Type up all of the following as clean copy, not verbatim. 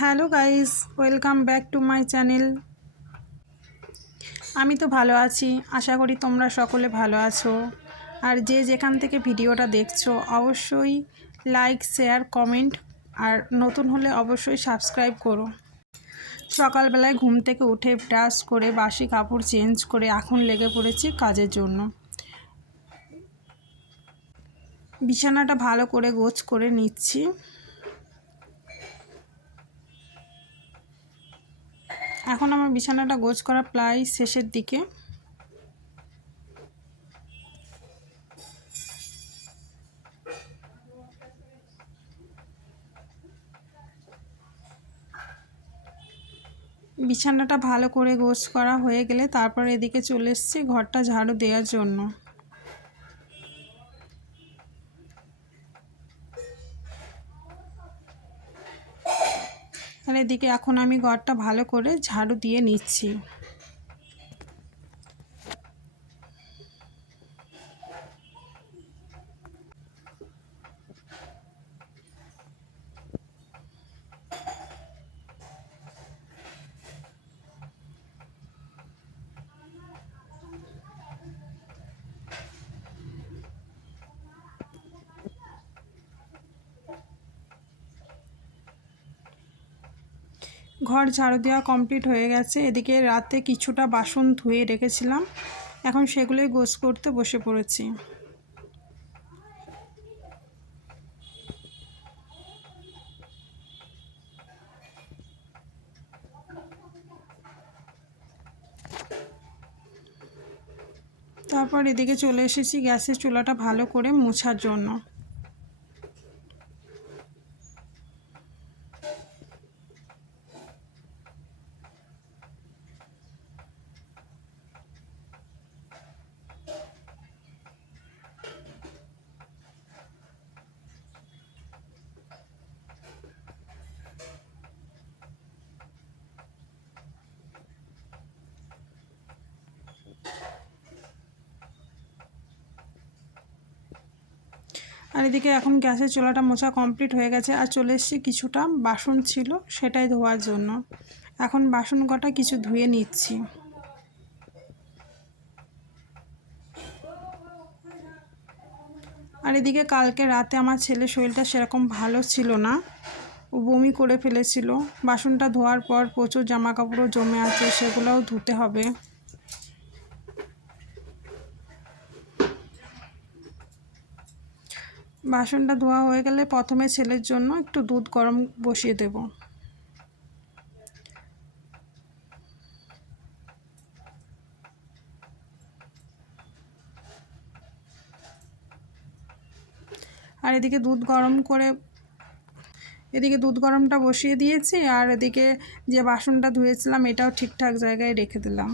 Hello guys, welcome back to my channel. আমি তো ভালো আছি, আশা করি তোমরা সকলে ভালো আছো। আর যে যেখান থেকে ভিডিওটা দেখছো অবশ্যই লাইক, শেয়ার, কমেন্ট আর নতুন হলে অবশ্যই সাবস্ক্রাইব করো। সকালবেলায় ঘুম থেকে উঠে ব্রাশ করে বাসি কাপড় চেঞ্জ করে এখন লেগে পড়েছি কাজের জন্য। বিছানাটা ভালো করে গোছ করে নিচ্ছি। এখন আমার বিছানাটা গোছ করা প্রায় শেষের দিকে। বিছানাটা ভালো করে গোছ করা হয়ে গেলে তারপর এদিকে চলে এসেছি ঘরটা ঝাড়ু দেওয়ার জন্য। আর এদিকে এখন আমি ঘরটা ভালো করে ঝাড়ু দিয়ে নিচ্ছি। ঘর ঝাড়ু দেওয়া কমপ্লিট হয়ে গেছে। এদিকে রাতে কিছুটা বাসন ধুয়ে রেখেছিলাম, এখন সেগুলোই গোছ করতে বসে পড়েছি। তারপর এদিকে চলে এসেছি গ্যাসের চুলাটা ভালো করে মোছার জন্য। আর এদিকে এখন গ্যাসের চুলাটা মোছা কমপ্লিট হয়ে গেছে। আর চলে এসেছি কিছুটা বাসন ছিল সেটাই ধোয়ার জন্য। এখন বাসন কটা কিছু ধুয়ে নিচ্ছি। আর এদিকে কালকে রাতে আমার ছেলের শরীরটা সেরকম ভালো ছিল না, ও বমি করে ফেলেছিল। বাসনটা ধোয়ার পর প্রচুর জামা কাপড়ও জমে আছে, সেগুলোও ধুতে হবে। বাসনটা ধোয়া হয়ে গেলে প্রথমে ছেলের জন্য একটু দুধ গরম বসিয়ে দেব। আর এদিকে দুধ গরমটা বসিয়ে দিয়েছি। আর এদিকে যে বাসনটা ধুয়েছিলাম এটাও ঠিকঠাক জায়গায় রেখে দিলাম।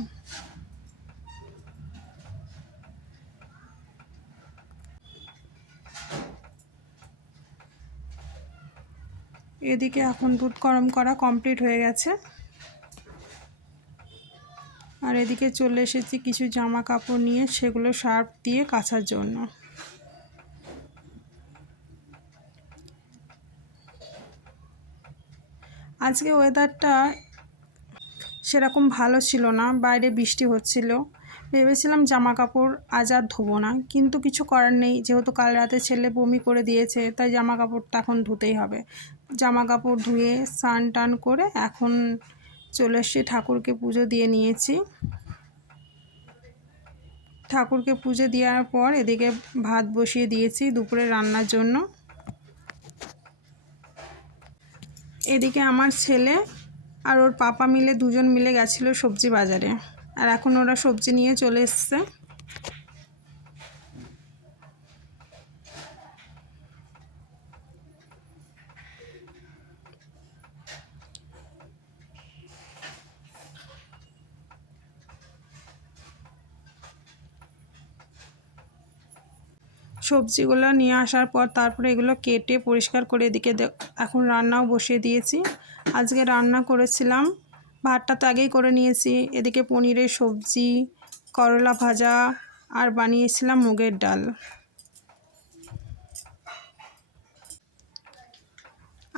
এদিকে এখন দুধ গরম করা কমপ্লিট হয়ে গেছে। আর এদিকে চলে এসেছি কিছু জামা কাপড় নিয়ে সেগুলো সার্ফ দিয়ে কাচার জন্য। আজকে ওয়েদারটা সেরকম ভালো ছিল না, বাইরে বৃষ্টি হচ্ছিল। ভেবেছিলাম জামা কাপড় আজ আর ধোবো না, কিন্তু কিছু করার নেই, যেহেতু কাল রাতে ছেলে বমি করে দিয়েছে তাই জামা কাপড়টা এখন ধুতেই হবে। জামা কাপড় ধুয়ে স্নান টান করে এখন চলে এসেছি, ঠাকুরকে পুজো দিয়ে নিয়েছি। ঠাকুরকে পুজো দেওয়ার পর এদিকে ভাত বসিয়ে দিয়েছি দুপুরে রান্নার জন্য। এদিকে আমার ছেলে আর ওর পাপা মিলে দুজন মিলে গেছিলো সবজি বাজারে, আর এখন ওরা সবজি নিয়ে চলে এসছে। সবজিগুলো নিয়ে আসার পর তারপরে এগুলো কেটে পরিষ্কার করে এদিকে এখন রান্নাও বসিয়ে দিয়েছি। আজকে রান্না করেছিলাম, ভাতটা তো আগেই করে নিয়েছি। এদিকে পনিরের সবজি, করলা ভাজা আর বানিয়েছিলাম মুগের ডাল।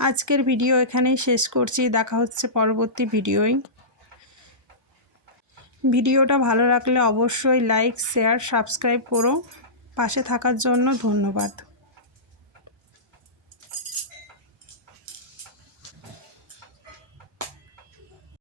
আজকের ভিডিও এখানেই শেষ করছি। দেখা হচ্ছে পরবর্তী ভিডিওয়। ভিডিওটা ভালো লাগলে অবশ্যই লাইক, শেয়ার, সাবস্ক্রাইব করো। পাশে থাকার জন্য ধন্যবাদ।